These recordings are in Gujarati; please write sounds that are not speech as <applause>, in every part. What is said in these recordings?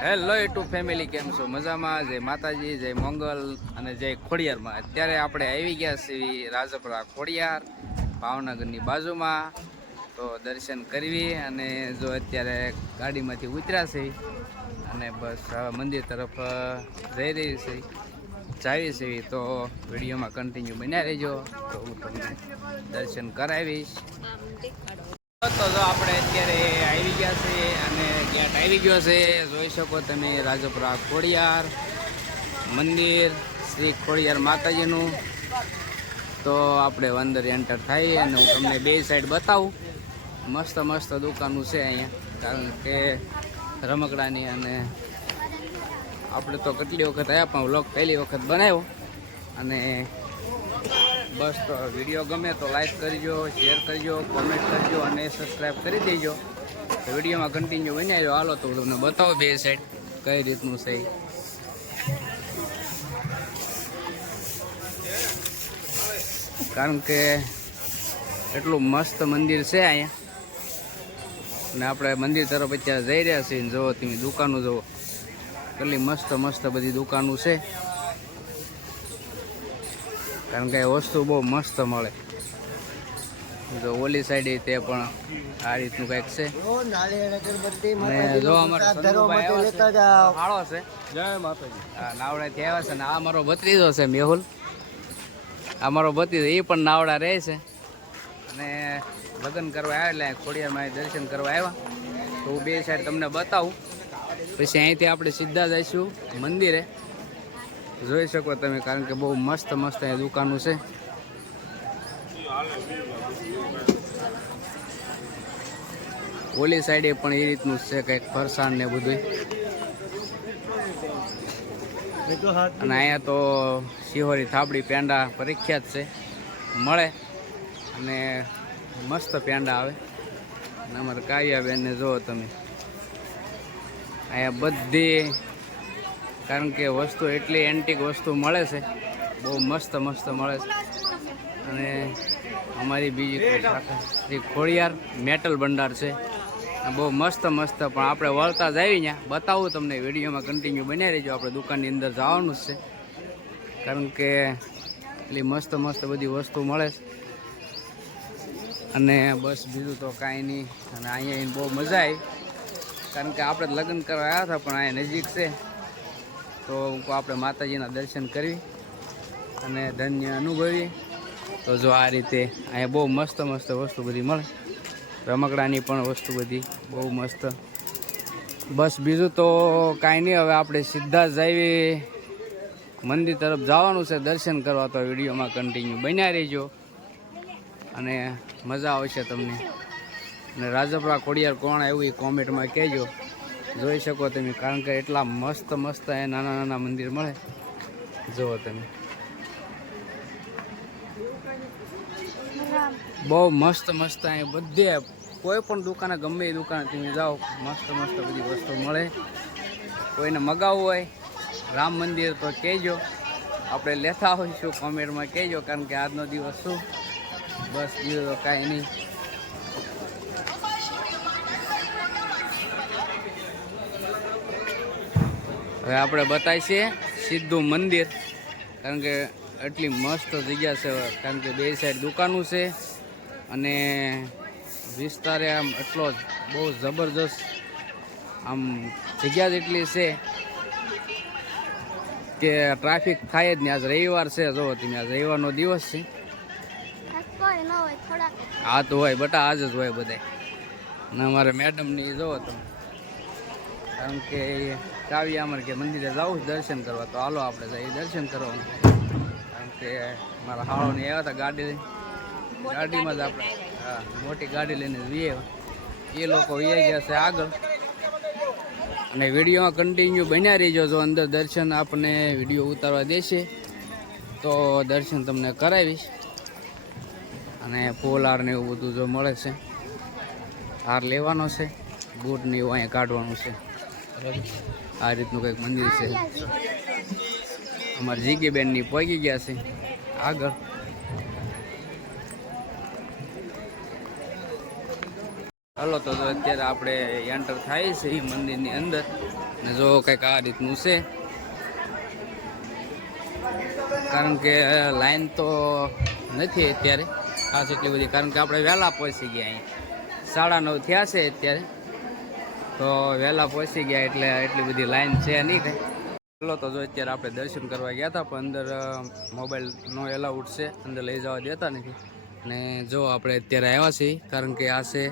હેલો ટુ ફેમિલી, કેમ છો? મજામાં? જય માતાજી, જય મંગલ અને જય ખોડિયારમાં. અત્યારે આપણે આવી ગયા છીએ રાજપરા ખોડિયાર, ભાવનગરની બાજુમાં. તો દર્શન કરવી અને જો અત્યારે ગાડીમાંથી ઉતર્યા છે અને બસ મંદિર તરફ જઈ રહી છે જાવી છે તો વિડીયોમાં કન્ટિન્યુ બન્યા રહેજો. તો હું તમને દર્શન કરાવીશ. તો જો આપણે અત્યારે આવી ગયા છે અને ગેટ આવી ગયો છે. જોઈ શકો તમે રાજપુરા ખોડિયાર મંદિર, શ્રી ખોડિયાર માતાજીનું. તો આપણે અંદર એન્ટર થઈ અને હું તમને બે સાઈડ બતાવું. મસ્ત મસ્ત દુકાનું છે અહીંયા. કારણ કે રમકડાની અને આપણે તો કેટલી વખત આવ્યા પણ વ્લોગ પહેલી વખત બનાવ્યો. અને બસ, તો વીડિયો ગમે તો લાઈક કરજો શેર કરજો કોમેન્ટ કરજો અને સબસ્ક્રાઈબ કરી દેજો. વિડીયોમાં કન્ટિન્યુ બનાવ્યો હાલો, તો તમને બતાવો બે સાઈડ કઈ રીતનું છે કારણ કે એટલું મસ્ત મંદિર છે અહીંયા. અને આપણે મંદિર તરફ અત્યારે જઈ રહ્યા છીએ. જુઓ, તમે દુકાનો જુઓ. કેટલી મસ્ત મસ્ત બધી દુકાનો છે. કારણ કે વસ્તુ બહુ મસ્ત મળે. જો ઓલી સાઈડ તે પણ આ રીતનું કંઈક છે. જો અમારે ફાળો આવ્યા છે, જય માતાજી. નાવડાથી આવ્યા છે ને આ મારો ભત્રીજો છે મેહુલ. આ મારો ભત્રીજો એ પણ નાવડા રહે છે. અને લગ્ન કરવા આવ્યા એટલે ખોડિયારમાં દર્શન કરવા આવ્યા. તો હું બે સાઈડ તમને બતાવું. પછી અહીંથી આપણે સીધા જઈશું મંદિરે. જોઈ શકો તમે કારણ કે બહુ મસ્ત મસ્ત અહીંયા દુકાનો છે. ઓલી સાઈડે પણ એ રીતનું છે કંઈક ફરસાણ ને બધું અને અહીંયા તો શિહોરી થાબડી પેંડા પ્રખ્યાત છે. મળે. અને મસ્ત પેંડા આવે. અને અમારે કાવ્યાબેનને જુઓ તમે. અહીંયા બધી કારણ કે વસ્તુ એટલી એન્ટિક વસ્તુ મળે છે. બહુ મસ્ત મસ્ત મળે છે. અને અમારી બીજી શાખા ખોડિયાર મેટલ ભંડાર છે. બહુ મસ્ત મસ્ત, પણ આપણે વળતા જ આવી ત્યાં. બતાવું તમને, વિડીયોમાં કન્ટિન્યુ બનાવી રહેજો. આપણે દુકાનની અંદર જવાનું જ છે. કારણ કે એટલી મસ્ત મસ્ત બધી વસ્તુ મળે છે. અને બસ બીજું તો કાંઈ નહીં. અને અહીંયા બહુ મજા આવી. કારણ કે આપણે લગ્ન કરવા આવ્યા હતા, પણ અહીંયા નજીક છે. તો આપણે માતાજીના દર્શન કરી અને ધન્ય અનુભવી. તો જો આ રીતે અહીંયા બહુ મસ્ત મસ્ત વસ્તુ બધી મળે. રમકડાની પણ વસ્તુ બધી બહુ મસ્ત. બસ બીજું તો કાંઈ નહીં, હવે આપણે સીધા જ આવી મંદિર તરફ જવાનું છે દર્શન કરવા. તો વિડીયોમાં કન્ટિન્યુ બન્યા રહેજો. અને મજા આવશે તમને. અને રાજપરા ખોડિયાર કોણ આવ્યું એ કોમેન્ટમાં કહેજો. જોઈ શકો તમે, કારણ કે એટલા મસ્ત મસ્ત એ નાના નાના મંદિર મળે. જુઓ તમે. બહુ મસ્ત મસ્ત અહીં બધે, કોઈ પણ દુકાને, ગમે એ દુકાને તમે જાઓ, મસ્ત મસ્ત બધી વસ્તુ મળે. કોઈને મગાવવું હોય, રામ મંદિર તો કહેજો. આપણે લેતા હોઈશું કોમેન્ટમાં કહેજો, કારણ કે આજનો દિવસ શું? બસ બીજું તો કાંઈ નહીં. હવે આપણે બતાવીએ સીધું મંદિર. કારણ કે એટલી મસ્ત જગ્યા છે, કારણ કે બે સાઈડ દુકાનો છે. અને વિસ્તારે આમ એટલો બહુ જબરજસ્ત આમ જગ્યા જેટલી છે કે ટ્રાફિક થાય જ નહીં. આજ રવિવાર છે, જો તમે આજ રવિવારનો દિવસ છે. ન હા, તો હોય, બટા આજ જ હોય બધાય. અને અમારે મેડમની જોવો તમે. કારણ કે એ અમર કે મંદિરે જવું દર્શન કરવા. તો હાલો આપણે જઈએ દર્શન કરવા. કારણ કે મારા હાળોને આવ્યા હતા ગાડી ગાડીમાં જ આપણે હા મોટી ગાડી લઈને જઈએ એ લોકો વી ગયા છે આગળ. અને વિડીયોમાં કન્ટિન્યુ બન્યા રહીજો જો અંદર દર્શન આપને વીડિયો ઉતારવા દેશે તો દર્શન તમને કરાવીશ. અને ફૂલ હાર ને એવું બધું જો મળે છે. હાર લેવાનો છે. બૂટ ને એવું અહીંયા કાઢવાનું છે. આ રીતનું કંઈક મંદિર છે. અમારા જીગીબેનની પહોંચી ગયા છે. આગળ. હાલો, તો અત્યારે આપણે એન્ટર થાય છે એ મંદિરની અંદર. ને જો કંઈક આ રીતનું છે. કારણ કે લાઈન તો નથી અત્યારે ખાસ એટલી બધી. કારણ કે આપણે વહેલા પહોંચી ગયા અહીં. સાડા નવ થયા છે અત્યારે. તો વહેલા પહોંચી ગયા એટલે એટલી બધી લાઈન છે નહીં કંઈ. ચાલો તો જો અત્યારે આપણે દર્શન કરવા ગયા હતા, પણ અંદર મોબાઈલ નો એલાઉડ છે, અંદર લઈ જવા દેતા નથી. અને જો આપણે અત્યારે આવ્યા છીએ, કારણ કે આ છે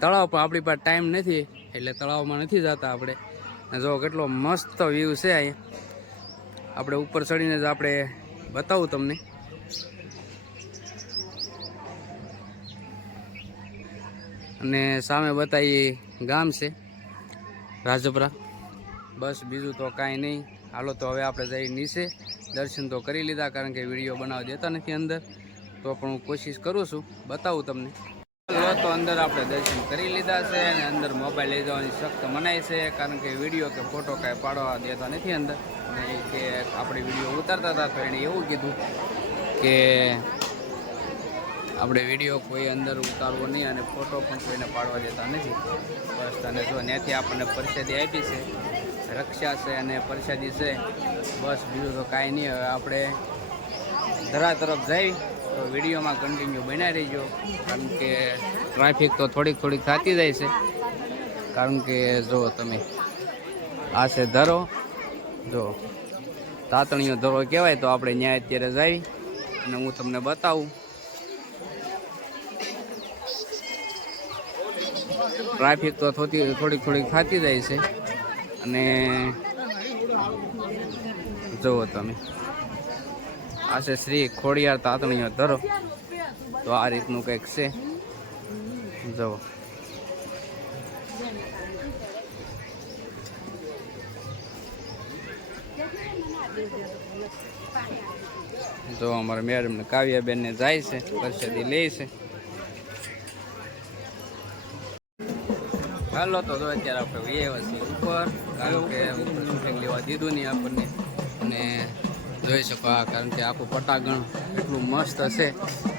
તળાવ, પણ આપણી પાસે ટાઈમ નથી, એટલે તળાવમાં નથી જતા આપણે. અને જો કેટલો મસ્ત વ્યૂ છે અહીંયા આપણે ઉપર ચડીને જ આપણે બતાવું તમને. અને સામે બતાવી ગામ છે. રાજપરા. બસ બીજું તો કાંઈ નહીં. હાલો તો હવે આપણે જઈ નીચે. દર્શન તો કરી લીધા કારણ કે વીડિયો બનાવવા દેતા નથી અંદર. તો પણ હું કોશિશ કરું છું. બતાવું તમને. ચાલો તો અંદર આપણે દર્શન કરી લીધા છે અને અંદર મોબાઈલ લઈ જવાની સખ્ત મનાય છે કારણ કે વીડિયો કે ફોટો કાંઈ પાડવા દેતા નથી અંદર. અને કે આપણે વીડિયો ઉતારતા હતા તો એણે એવું કીધું કે આપણે વીડિયો કોઈ અંદર ઉતારવો નહીં અને ફોટો પણ કોઈને પાડવા દેતા નથી. બસ, અને જો ત્યાંથી આપણને પરસેદી આપી છે, રક્ષા છે અને પરસેદી છે, બસ બીજું તો કાંઈ નહીં. હવે આપણે ધરા તરફ જઈ, તો વિડીયોમાં કન્ટિન્યુ બનાવી રહીજો. કારણ કે ટ્રાફિક તો થોડીક થોડીક થતી જાય છે. કારણ કે જો તમે આ છે ધરો, જો તાતણીઓ ધરો કહેવાય, તો આપણે ન્યાય અત્યારે જાય અને હું તમને બતાવું. ટ્રાફિક તો થોડી થોડીક થોડીક થતી જાય છે. અને જુઓ તમે. આ છે શ્રી ખોડિયાર તાતણીઓ ધરો તો આ રીતનું કંઈક છે. જુઓ. જો અમારા મેડમ કાવ્યાબેનને જાય છે, પ્રસાદી લે છે. હાલો તો અત્યારે આપણે છીએ ઉપર, કારણ કે શૂટિંગ લેવા દીધું નહીં આપણને. અને જોઈ શકો કારણ કે આખું પટાગણ એટલું મસ્ત હશે.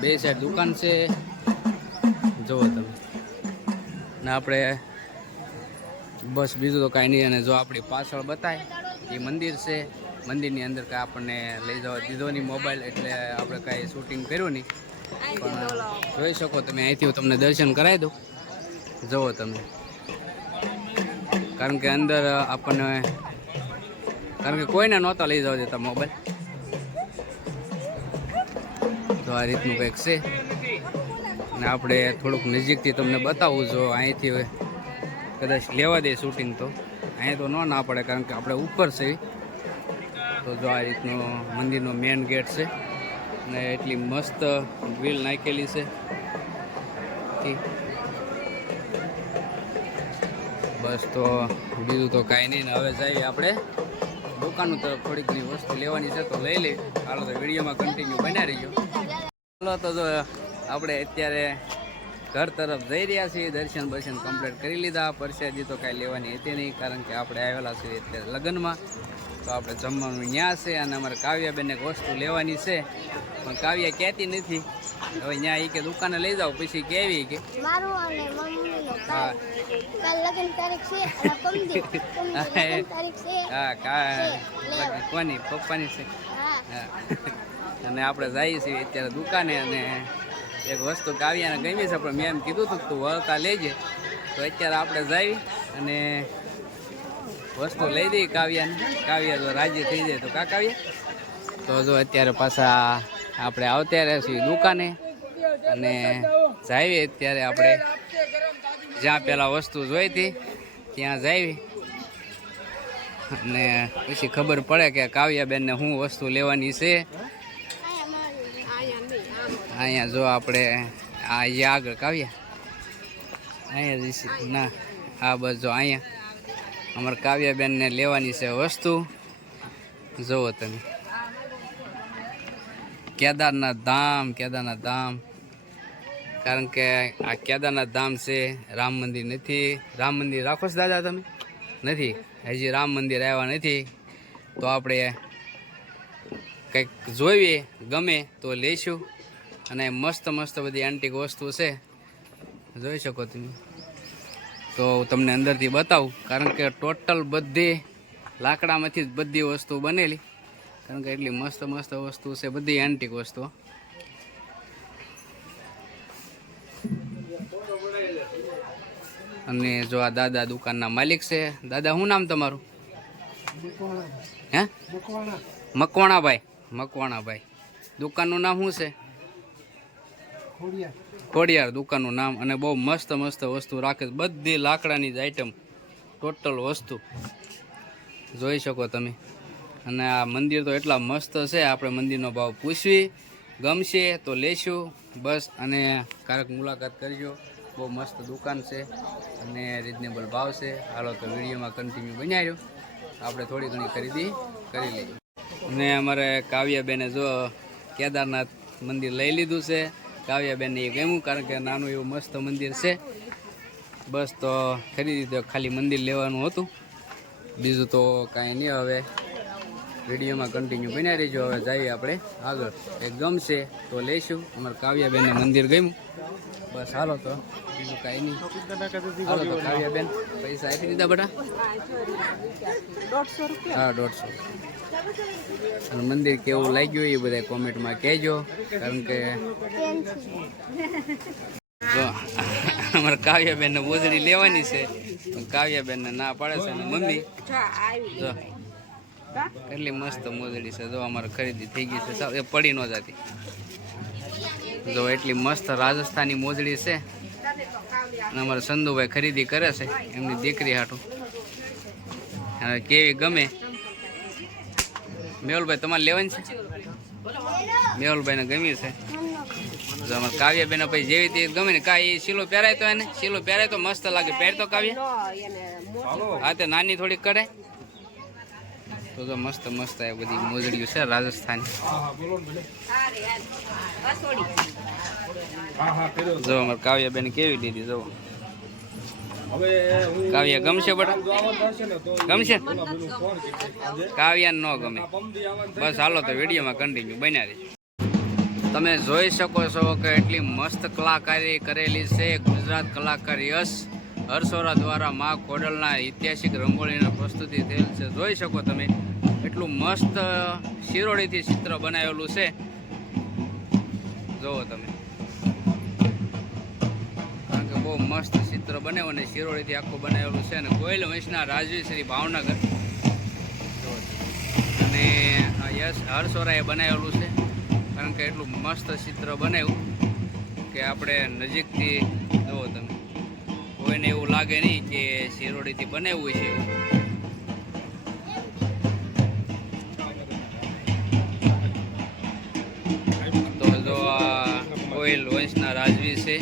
બે સાઈડ દુકાન છે. જુઓ તમે. ને આપણે બસ બીજું તો કાંઈ નહીં, અને જો આપણી પાછળ બતાય, એ મંદિર છે. મંદિરની અંદર કાંઈ આપણને લઈ જવા દીધો નહીં મોબાઈલ, એટલે આપણે કાંઈ શૂટિંગ કર્યું નહીં. પણ જોઈ શકો તમે, અહીંથી હું તમને દર્શન કરાવી દઉં. જુઓ તમે. કારણ કે અંદર આપણને, કારણ કે કોઈને નહોતા લઈ જવા દેતા મોબાઈલ તો આ રીતનું કંઈક છે. અને આપણે થોડુંક નજીકથી તમને બતાવું જો, અહીંથી કદાચ લેવા દે શૂટિંગ તો. અહીંયા તો ન ના પડે, કારણ કે આપણે ઉપર છે. તો જો આ રીતનો મંદિરનો મેન ગેટ છે. અને એટલી મસ્ત વ્હીલ નાખેલી છે. બસ તો બીજું તો કાંઈ નહીં હવે જઈએ આપણે. દુકાનો તરફ થોડીક ઘણી વસ્તુ લેવાની છે, તો લઈ લઈ હાલો તો વિડીયોમાં કન્ટિન્યુ બન્યા રહીજો. ચાલો તો જો, આપણે અત્યારે ઘર તરફ જઈ રહ્યા છીએ. દર્શન બર્શન કમ્પ્લીટ કરી લીધા. પરસેદી તો કાંઈ લેવાની હતી નહીં, કારણ કે આપણે આવેલા છીએ અત્યારે લગ્નમાં. તો આપણે જમવાનું ત્યાં છે અને અમારે કાવ્યાબેનને એક વસ્તુ લેવાની છે. પણ કાવ્યા કહેતી નથી? હવે ત્યાં એ કે દુકાને લઈ જાઓ, પછી કેવી કે? મારું હા. કાલ કાલ તારીખ છે અને તારીખ છે. હા કા કોની? પપ્પાની છે. હા. <laughs> અને આપણે જઈએ છીએ અત્યારે દુકાને અને એક વસ્તુ કાવ્યાને ગમી છે પણ મેં એમ કીધું હતું તું વળતા લેજે. તો અત્યારે આપણે જઈ અને વસ્તુ લઈ દઈએ કાવ્યાને. કાવ્યા જો રાજી થઈ જાય તો કા કાવ્યા? તો જો અત્યારે પાછા આપણે આવતા રહ્યા છીએ દુકાને અને જઈએ અત્યારે આપણે. જ્યાં પેલા વસ્તુ જોઈ હતી, ત્યાં જાવી અને પછી ખબર પડે કે કાવ્યાબેનને શું વસ્તુ લેવાની છે. અહીંયા જો આપણે અહીંયા આગળ કાવ્યા. અહીંયા જઈશું ના, આ બસ જો અહીંયા. અમારે કાવ્યાબેનને લેવાની છે વસ્તુ. જુઓ તમે. કેદારનાથ ધામ કેદારનાથ ધામ. કારણ કે આ કેદારનાથ ધામ છે, રામ મંદિર નથી. રામ મંદિર રાખો છો દાદા તમે? નથી. હજી રામ મંદિર આવ્યા નથી. તો આપણે કંઈક જોઈએ, ગમે તો લઈશું. અને મસ્ત મસ્ત બધી એન્ટિક વસ્તુ છે. જોઈ શકો તમે. તો હું તમને અંદરથી બતાવું. કારણ કે ટોટલ બધી લાકડામાંથી જ બધી વસ્તુ બનેલી. કારણ કે એટલી મસ્ત મસ્ત વસ્તુ છે, બધી એન્ટિક વસ્તુ અને જો આ દાદા દુકાનના માલિક છે. દાદા, શું નામ તમારું? હે? મકવાણાભાઈ. મકવાણાભાઈ. દુકાનનું નામ શું છે? ખોડિયાર દુકાનનું નામ. અને બહુ મસ્ત મસ્ત વસ્તુ રાખે બધી લાકડાની જ આઈટમ ટોટલ વસ્તુ. જોઈ શકો તમે. અને આ મંદિર તો એટલા મસ્ત છે. આપણે મંદિરનો ભાવ પૂછવી. ગમશે તો લેશું. બસ, અને ક્યારેક મુલાકાત કરજો. બહુ મસ્ત દુકાન છે અને રિઝનેબલ ભાવ છે. હાલો તો વિડીયોમાં કન્ટિન્યુ બન્યા રહ્યો. આપણે થોડી ઘણી ખરીદી કરી લઈએ. અને અમારે કાવ્યાબેને જો કેદારનાથ મંદિર લઈ લીધું છે. કાવ્યાબેનને એ ગમ્યું કારણ કે નાનું એવું મસ્ત મંદિર છે. બસ તો ખરીદી તો ખાલી મંદિર લેવાનું હતું. બીજું તો કાંઈ નહીં હવે. વિડીયોમાં કન્ટિન્યુ બન્યા રહીજો. હવે જઈએ આપણે આગળ. એ ગમશે તો લઈશું. અમારે કાવ્યાબેનને મંદિર ગયું બસ હાલો તો. બીજું કાંઈ નહીં. હાલો તો કાવ્યાબેન પૈસા આપી દીધા બધા હા દોઢસો. અને મંદિર કેવું લાગ્યું એ બધા કોમેન્ટમાં કહેજો. કારણ કે અમારે કાવ્યાબેનને મોજડી લેવાની છે. કાવ્યાબેનને ના પાડે છે અને મમ્મી. જો કેટલી મસ્ત મોજડી છે. જો અમારે ખરીદી થઈ ગઈ છે. સાવ એ પડી ન જતી. જો એટલી મસ્ત રાજસ્થાની મોજડી છે. અને અમારે સંધુભાઈ ખરીદી કરે છે. એમની દીકરી હાટું. અને કેવી ગમે? મેહુલભાઈ તમારે લેવાની છે? મેહુલભાઈને ગમી છે? જો અમારે કાવ્યાબેન પછી જેવી તે ગમે ને કા એ શીલો પહેરાય તો એને. શીલો પહેરાય તો મસ્ત લાગે. પહેરતો કાવ્ય? હા તે નાની થોડીક કરે તો તો મસ્ત મસ્ત એ બધી મોજડીઓ છે રાજસ્થાન. જો અમારે કાવ્યાબેન કેવી લીધી જો. કાવ્ય ગમશે બટા? ગમશે? કાવ્યા ન ગમે. બસ હાલો તો વિડીયોમાં કન્ટિન્યુ બન્યા રહી તમે જોઈ શકો છો કે એટલી મસ્ત કલાકારી કરેલી છે, ગુજરાત કલાકાર યશ હરસોરા દ્વારા મા ખોડલના ઐતિહાસિક રંગોળીના પ્રસ્તુતિ થયેલ છે. જોઈ શકો તમે એટલું મસ્ત શિરોડીથી ચિત્ર બનાવેલું છે. જુઓ તમે. કારણ કે બહુ મસ્ત ચિત્ર બનાવ્યું અને શિરોડીથી આખું બનાવેલું છે અને કોયલ વંશના રાજવી શ્રી ભાવનગર. અને યશ હરસોરાએ બનાવેલું છે. કારણ કે એટલું મસ્ત ચિત્ર બનાવ્યું કે આપણે નજીકથી કોઈને એવું લાગે નહીં કે શિરોડીથી બનાવ્યું છે એવું. તો જો આ કોઈલ વંશના રાજવી છે.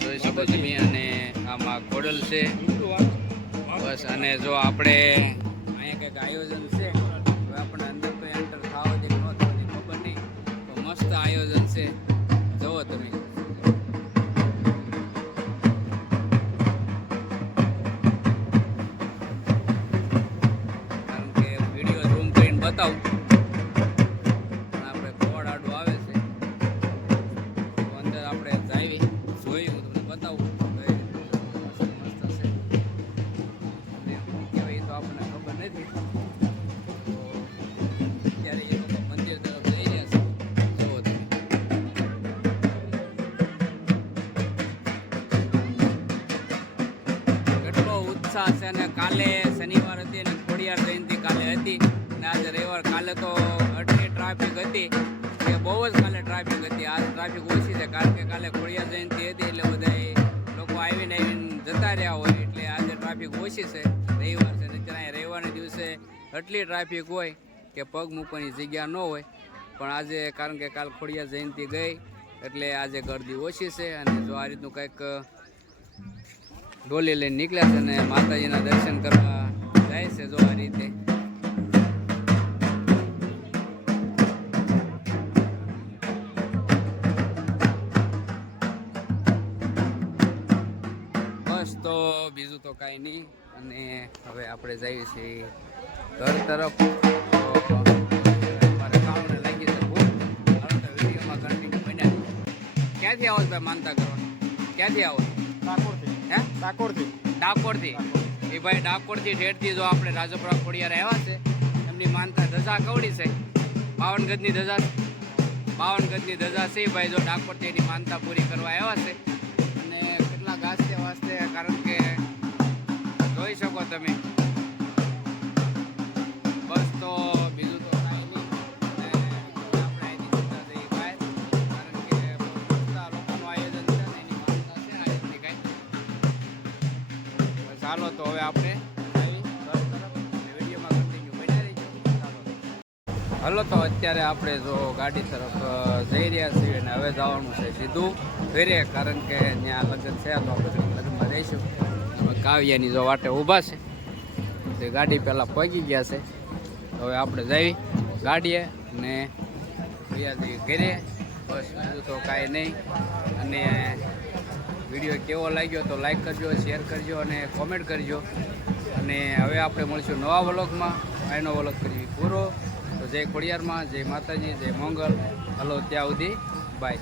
જોઈ શકો તમે અને આમાં ખોડલ છે. બસ અને જો આપણે અહીંયા કંઈક આયોજન છે. આપણે અંદર તો એન્ટર થાવ કે ન થાવ ખબર નહીં. તો મસ્ત આયોજન છે. અને કાલે શનિવાર હતી અને ખોડિયાર જયંતિ કાલે હતી. અને આજે રવિવાર કાલે તો આટલી ટ્રાફિક હતી. કે બહુ જ કાલે ટ્રાફિક હતી. આજ ટ્રાફિક ઓછી છે કારણ કે કાલે ખોડિયાર જયંતિ હતી એટલે બધા લોકો આવીને આવીને જતા રહ્યા હોય. એટલે આજે ટ્રાફિક ઓછી છે. રવિવાર છે. ને ત્યાં રવિવારના દિવસે એટલી ટ્રાફિક હોય કે પગ મૂકવાની જગ્યા ન હોય. પણ આજે કારણ કે કાલ ખોડિયાર જયંતિ ગઈ, એટલે આજે ગરદી ઓછી છે. અને જો આ રીતનું કંઈક ડોલી લઈને નીકળ્યા છે અને માતાજીના દર્શન કરવા જાય છે જો આ રીતે. બસ તો બીજું તો કાંઈ નહીં. અને હવે આપણે જઈએ છીએ ઘર તરફ. ક્યાંથી આવો ભાઈ માનતા કરવા ક્યાંથી આવો હે? ડાકોરથી? ડાકોરથી. એ ભાઈ ડાકોરથી ઠેઠથી જો આપણે રાજપુરા ખોડિયાર આવ્યા છે, એમની માનતા ધજા કવડી છે? બાવન ધજા. બાવન ધજા છે ભાઈ જો ડાકોરથી એની માનતા પૂરી કરવા આવ્યા છે. અને કેટલા ગાજતે વાજતે કારણ કે જોઈ શકો તમે. બસ તો બીજું તો રહીજો આપણે હલો, તો અત્યારે આપણે જો ગાડી તરફ જઈ રહ્યા છીએ અને હવે જવાનું છે સીધું ફેરે, કારણ કે ત્યાં લગ્ન છે, તો આપણે લગ્નમાં જઈશું. અમે કાવ્યાની જો વાટે ઊભા છે. તે ગાડી પહેલાં પહોંચી ગયા છે. હવે આપણે જઈ ગાડીએ અને જઈએ ઘરે. બસ બીજું તો કાંઈ નહીં. અને વીડિયો કેવો લાગ્યો તો લાઈક કરજો શેર કરજો અને કોમેન્ટ કરજો. અને હવે આપણે મળીશું નવા વ્લોગમાં આનો વ્લોગ કરવી પૂરો. તો જય ખોડિયારમાં, જય માતાજી, જય મંગલ. હલો, ત્યાં સુધી બાય